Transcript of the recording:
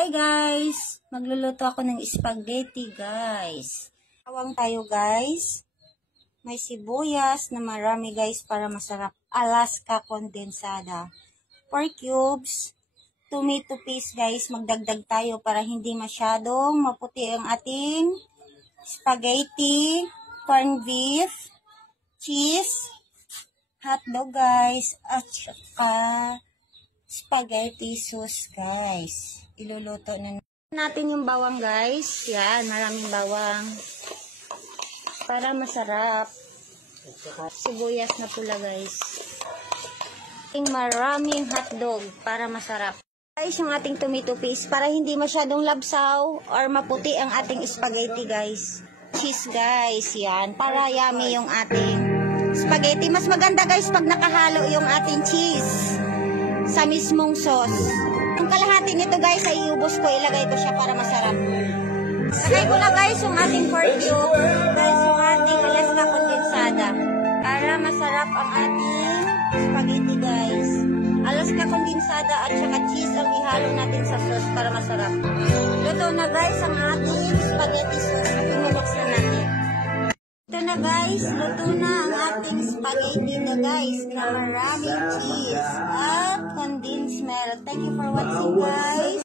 Hi guys! Magluluto ako ng spaghetti guys. Bawang tayo guys. May sibuyas na marami guys para masarap. Alaska condensada. 4 cubes. Tomato paste guys. Magdagdag tayo para hindi masyadong maputi ang ating spaghetti. Corned beef. Cheese. Hotdog guys. At saka spaghetti sauce guys. Iluluto na natin yung bawang guys. Yan, maraming bawang. Para masarap. Sibuyas na pula guys. Maraming hotdog para masarap. Guys, yung ating tomato paste para hindi masyadong labsaw or maputi ang ating spaghetti guys. Cheese guys, yan. Para yummy yung ating spaghetti. Mas maganda guys pag nakahalo yung ating cheese sa mismong sauce. Ang kalahati nito guys ay iubos ko, ilagay ko siya para masarap. Lagay ko na guys yung ating pork cube, guys yung ating Alaska condensada para masarap ang ating spaghetti guys. Alaska condensada at saka cheese ang ihalo natin sa sauce para masarap. Luto na guys ang ating spaghetti sauce. Imumix na natin. Ito na guys, luto na ang ating spaghetti na guys na maraming cheese at condensed milk. Thank you for watching guys.